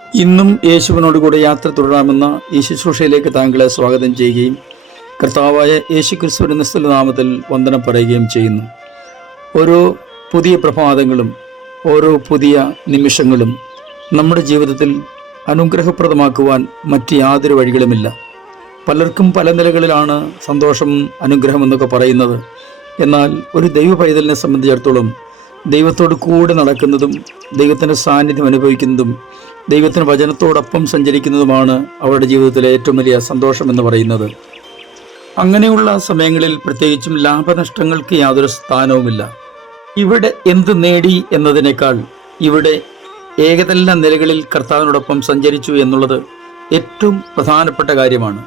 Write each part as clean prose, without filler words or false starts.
ഇന്നും യേശുവിനോടുകൂടെ യാത്ര തുടരാമെന്ന ഈ ശുശ്രൂഷയിലേക്ക് താങ്കളെ സ്വാഗതം ചെയ്യുകയും കർത്താവായ യേശു ക്രിസ്തുവിന്റെ നിസ്തുല നാമത്തിൽ വന്ദനം പറയുകയും ചെയ്യുന്നു. ഓരോ പുതിയ പ്രഭാതങ്ങളും ഓരോ പുതിയ നിമിഷങ്ങളും നമ്മുടെ ജീവിതത്തിൽ അനുഗ്രഹപ്രദമാക്കുവാൻ മറ്റ് യാതൊരു വഴികളുമില്ല. പലർക്കും പല നിലകളിലാണ് സന്തോഷം, അനുഗ്രഹം എന്നൊക്കെ പറയുന്നത്. എന്നാൽ ഒരു ദൈവ പൈതലിനെ സംബന്ധിച്ചിടത്തോളം ദൈവത്തോട് കൂടെ നടക്കുന്നതും ദൈവത്തിൻ്റെ സാന്നിധ്യം അനുഭവിക്കുന്നതും ദൈവത്തിൻ്റെ വചനത്തോടൊപ്പം സഞ്ചരിക്കുന്നതുമാണ് അവരുടെ ജീവിതത്തിലെ ഏറ്റവും വലിയ സന്തോഷം എന്ന് പറയുന്നത്. അങ്ങനെയുള്ള സമയങ്ങളിൽ പ്രത്യേകിച്ചും ലാഭനഷ്ടങ്ങൾക്ക് യാതൊരു സ്ഥാനവുമില്ല. ഇവിടെ എന്ത് നേടി എന്നതിനേക്കാൾ ഇവിടെ ഏകതെല്ലാം നിലകളിൽ കർത്താവിനോടൊപ്പം സഞ്ചരിച്ചു എന്നുള്ളത് ഏറ്റവും പ്രധാനപ്പെട്ട കാര്യമാണ്.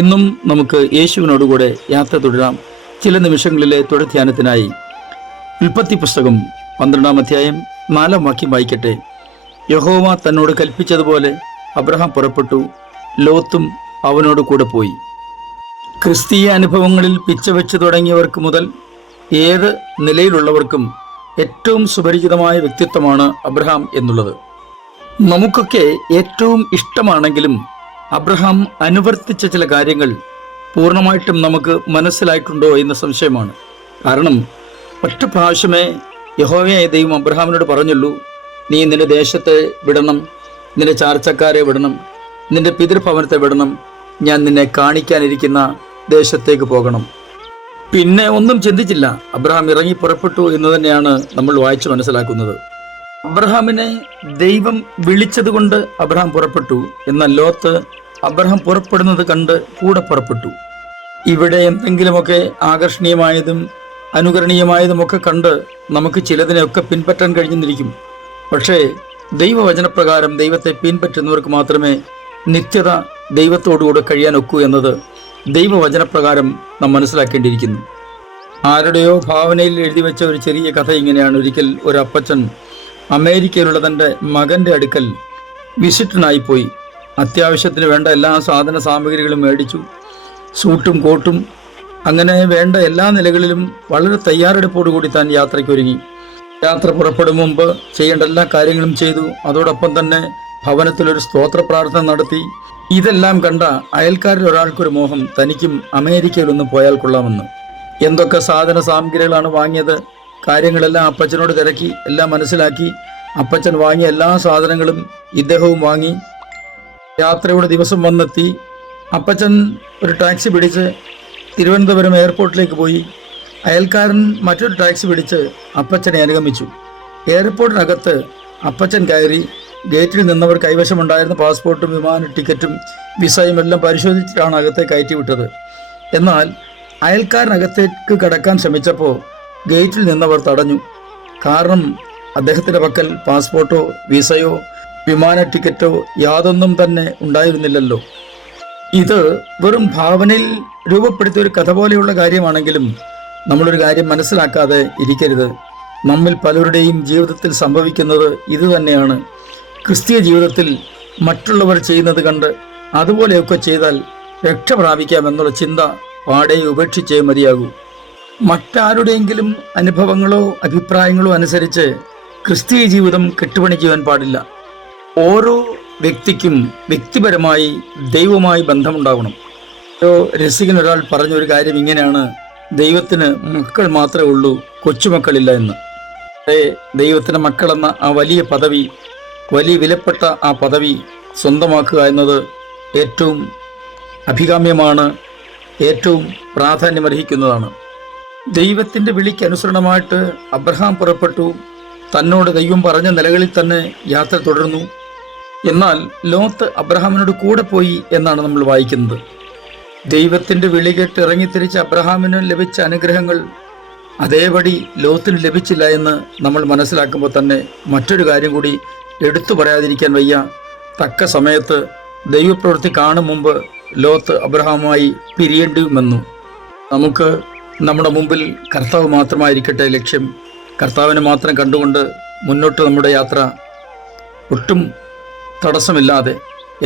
ഇന്നും നമുക്ക് യേശുവിനോടുകൂടെ യാത്ര തുടരാം. ചില നിമിഷങ്ങളിലെ തുടർധ്യാനത്തിനായി ഉൽപ്പത്തി പുസ്തകം 12-ാം അധ്യായം 4-ാം വാക്യം വായിക്കട്ടെ. യഹോവ തന്നോട് കൽപ്പിച്ചതുപോലെ അബ്രഹാം പുറപ്പെട്ടു, ലോത്തും അവനോട് കൂടെ പോയി. ക്രിസ്തീയ അനുഭവങ്ങളിൽ പിച്ചവെച്ച് തുടങ്ങിയവർക്ക് മുതൽ ഏത് നിലയിലുള്ളവർക്കും ഏറ്റവും സുപരിചിതമായ വ്യക്തിത്വമാണ് അബ്രഹാം എന്നുള്ളത്. നമുക്കൊക്കെ ഏറ്റവും ഇഷ്ടമാണെങ്കിലും അബ്രഹാം അനുവർത്തിച്ച ചില കാര്യങ്ങൾ പൂർണ്ണമായിട്ടും നമുക്ക് മനസ്സിലായിട്ടുണ്ടോ എന്ന് സംശയമാണ്. കാരണം ഒറ്റ പ്രാവശ്യമേ യഹോവയായ ദൈവം അബ്രഹാമിനോട് പറഞ്ഞുള്ളൂ, നീ നിന്റെ ദേശത്തെ വിടണം, നിന്റെ ചാർച്ചക്കാരെ വിടണം, നിന്റെ പിതൃഭവനത്തെ വിടണം, ഞാൻ നിന്നെ കാണിക്കാനിരിക്കുന്ന ദേശത്തേക്ക് പോകണം. പിന്നെ ഒന്നും ചിന്തിച്ചില്ല, അബ്രഹാം ഇറങ്ങി പുറപ്പെട്ടു എന്ന് തന്നെയാണ് നമ്മൾ വായിച്ച് മനസ്സിലാക്കുന്നത്. അബ്രഹാമിനെ ദൈവം വിളിച്ചത് കൊണ്ട് അബ്രഹാം പുറപ്പെട്ടു. എന്നാൽ ലോത്ത് അബ്രഹാം പുറപ്പെടുന്നത് കണ്ട് കൂടെ പുറപ്പെട്ടു. ഇവിടെ എന്തെങ്കിലുമൊക്കെ ആകർഷണീയമായതും അനുകരണീയമായതുമൊക്കെ കണ്ട് നമുക്ക് ചിലതിനെയൊക്കെ പിൻപറ്റാൻ കഴിഞ്ഞിരിക്കും. പക്ഷേ ദൈവവചനപ്രകാരം ദൈവത്തെ പിൻപറ്റുന്നവർക്ക് മാത്രമേ നിത്യത ദൈവത്തോടുകൂടെ കഴിയാനൊക്കൂ എന്നത് ദൈവവചനപ്രകാരം നാം മനസ്സിലാക്കേണ്ടിയിരിക്കുന്നു. ആരുടെയോ ഭാവനയിൽ എഴുതി വെച്ച ഒരു ചെറിയ കഥ ഇങ്ങനെയാണ്. ഒരിക്കൽ ഒരു അപ്പച്ചൻ അമേരിക്കയിലുള്ള തൻ്റെ മകൻ്റെ അടുക്കൽ വിസിറ്റിനായി പോയി. അത്യാവശ്യത്തിന് വേണ്ട എല്ലാ സാധന സാമഗ്രികളും മേടിച്ചു. സൂട്ടും കോട്ടും അങ്ങനെ വേണ്ട എല്ലാ നിലകളിലും വളരെ തയ്യാറെടുപ്പോടുകൂടി താൻ യാത്രയ്ക്കൊരുങ്ങി. യാത്ര പുറപ്പെടും മുമ്പ് ചെയ്യേണ്ട എല്ലാ കാര്യങ്ങളും ചെയ്തു. അതോടൊപ്പം തന്നെ ഭവനത്തിലൊരു സ്തോത്ര പ്രാർത്ഥന നടത്തി. ഇതെല്ലാം കണ്ട അയൽക്കാരിൽ ഒരാൾക്കൊരു മോഹം, തനിക്കും അമേരിക്കയിലൊന്ന് പോയാൽ കൊള്ളാമെന്ന്. എന്തൊക്കെ സാധന സാമഗ്രികളാണ് വാങ്ങിയത്, കാര്യങ്ങളെല്ലാം അപ്പച്ചനോട് തിരക്കി, എല്ലാം മനസ്സിലാക്കി. അപ്പച്ചൻ വാങ്ങിയ എല്ലാ സാധനങ്ങളും ഇദ്ദേഹവും വാങ്ങി. യാത്രയുടെ ദിവസം വന്നെത്തി. അപ്പച്ചൻ ഒരു ടാക്സി പിടിച്ച് തിരുവനന്തപുരം എയർപോർട്ടിലേക്ക് പോയി. അയൽക്കാരൻ മറ്റൊരു ടാക്സി പിടിച്ച് അപ്പച്ചനെ അനുഗമിച്ചു. എയർപോർട്ടിനകത്ത് അപ്പച്ചൻ കയറി. ഗേറ്റിൽ നിന്നവർ കൈവശമുണ്ടായിരുന്ന പാസ്പോർട്ടും വിമാന ടിക്കറ്റും വിസയും എല്ലാം പരിശോധിച്ചിട്ടാണ് അകത്തെ കയറ്റി വിട്ടത്. എന്നാൽ അയൽക്കാരനകത്തേക്ക് കടക്കാൻ ശ്രമിച്ചപ്പോൾ ഗേറ്റിൽ നിന്നവർ തടഞ്ഞു. കാരണം അദ്ദേഹത്തിൻ്റെ പക്കൽ പാസ്പോർട്ടോ വിസയോ വിമാന ടിക്കറ്റോ യാതൊന്നും തന്നെ ഉണ്ടായിരുന്നില്ലല്ലോ. ഇത് വെറും ഭാവനയിൽ രൂപപ്പെടുത്തിയ ഒരു കഥ പോലെയുള്ള കാര്യമാണെങ്കിലും നമ്മളൊരു കാര്യം മനസ്സിലാക്കാതെ ഇരിക്കരുത്. നമ്മിൽ പലരുടെയും ജീവിതത്തിൽ സംഭവിക്കുന്നത് ഇത് തന്നെയാണ്. ക്രിസ്തീയ ജീവിതത്തിൽ മറ്റുള്ളവർ ചെയ്യുന്നത് കണ്ട് അതുപോലെയൊക്കെ ചെയ്താൽ രക്ഷ പ്രാപിക്കാമെന്നുള്ള ചിന്ത പാടെ ഉപേക്ഷിച്ചേ മതിയാകൂ. മറ്റാരുടെയെങ്കിലും അനുഭവങ്ങളോ അഭിപ്രായങ്ങളോ അനുസരിച്ച് ക്രിസ്തീയ ജീവിതം കെട്ടുപണി ചെയ്യാൻ പാടില്ല. ഓരോ വ്യക്തിക്കും വ്യക്തിപരമായി ദൈവവുമായി ബന്ധമുണ്ടാകണം. ഓരോ രസികനൊരാൾ പറഞ്ഞൊരു കാര്യം ഇങ്ങനെയാണ്, ദൈവത്തിന് മക്കൾ മാത്രമേ ഉള്ളൂ, കൊച്ചുമക്കളില്ല എന്ന്. ദൈവത്തിൻ്റെ മക്കളെന്ന ആ വലിയ പദവി, വലിയ വിലപ്പെട്ട ആ പദവി സ്വന്തമാക്കുക എന്നത് ഏറ്റവും അഭികാമ്യമാണ്, ഏറ്റവും പ്രാധാന്യമർഹിക്കുന്നതാണ്. ദൈവത്തിൻ്റെ വിളിക്ക് അനുസരണമായിട്ട് അബ്രഹാം പുറപ്പെട്ടു. തന്നോട് ദൈവം പറഞ്ഞ നിലകളിൽ തന്നെ യാത്ര തുടർന്നു. എന്നാൽ ലോത്ത് അബ്രഹാമിനോട് കൂടെ പോയി എന്നാണ് നമ്മൾ വായിക്കുന്നത്. ദൈവത്തിൻ്റെ വിളി കേട്ട് ഇറങ്ങിത്തിരിച്ച അബ്രഹാമിന് ലഭിച്ച അനുഗ്രഹങ്ങൾ അതേപടി ലോത്തിന് ലഭിച്ചില്ല എന്ന് നമ്മൾ മനസ്സിലാക്കുമ്പോൾ തന്നെ മറ്റൊരു കാര്യം കൂടി എടുത്തു പറയാതിരിക്കാൻ വയ്യ. തക്ക സമയത്ത് ദൈവപ്രവൃത്തി കാണും മുമ്പ് ലോത്ത് അബ്രഹാമുമായി പിരിയേണ്ടി വന്നു. നമുക്ക് നമ്മുടെ മുമ്പിൽ കർത്താവ് മാത്രമായിരിക്കട്ടെ ലക്ഷ്യം. കർത്താവിനെ മാത്രം കണ്ടുകൊണ്ട് മുന്നോട്ട് നമ്മുടെ യാത്ര ഒട്ടും തടസ്സമില്ലാതെ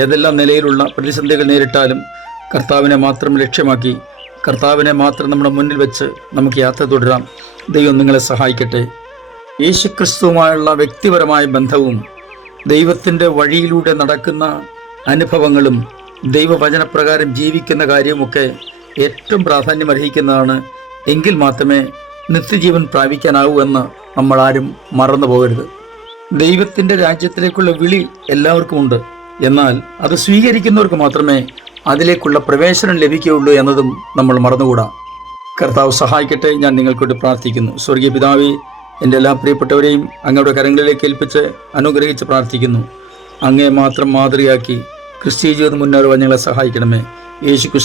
ഏതെല്ലാം നിലയിലുള്ള പ്രതിസന്ധികൾ നേരിട്ടാലും കർത്താവിനെ മാത്രം ലക്ഷ്യമാക്കി, കർത്താവിനെ മാത്രം നമ്മുടെ മുന്നിൽ വെച്ച് നമുക്ക് യാത്ര തുടരാം. ദൈവം നിങ്ങളെ സഹായിക്കട്ടെ. യേശുക്രിസ്തുവുമായുള്ള വ്യക്തിപരമായ ബന്ധവും ദൈവത്തിൻ്റെ വഴിയിലൂടെ നടക്കുന്ന അനുഭവങ്ങളും ദൈവവചനപ്രകാരം ജീവിക്കുന്ന കാര്യവുമൊക്കെ ഏറ്റവും പ്രാധാന്യമർഹിക്കുന്നതാണ്. എങ്കിൽ മാത്രമേ നിത്യജീവൻ പ്രാപിക്കാനാവൂ എന്ന് നമ്മൾ ആരും മറന്നു പോകരുത്. ദൈവത്തിൻ്റെ രാജ്യത്തിലേക്കുള്ള വിളി എല്ലാവർക്കും ഉണ്ട്. എന്നാൽ അത് സ്വീകരിക്കുന്നവർക്ക് മാത്രമേ അതിലേക്കുള്ള പ്രവേശനം ലഭിക്കുകയുള്ളൂ എന്നതും നമ്മൾ മറന്നുകൂടാ. കർത്താവ് സഹായിക്കട്ടെ. ഞാൻ നിങ്ങൾക്കൊട്ട് പ്രാർത്ഥിക്കുന്നു. സ്വർഗീയ പിതാവേ, എൻ്റെ എല്ലാ പ്രിയപ്പെട്ടവരെയും അങ്ങയുടെ കരങ്ങളിലേക്ക് ഏൽപ്പിച്ച് അനുഗ്രഹിച്ച് പ്രാർത്ഥിക്കുന്നു. അങ്ങയെ മാത്രം മാതൃകയാക്കി ക്രിസ്തീയ ജീവിതം മുന്നേറുവാൻ ഞങ്ങളെ സഹായിക്കണമേ. യേശു ക്രിസ്തു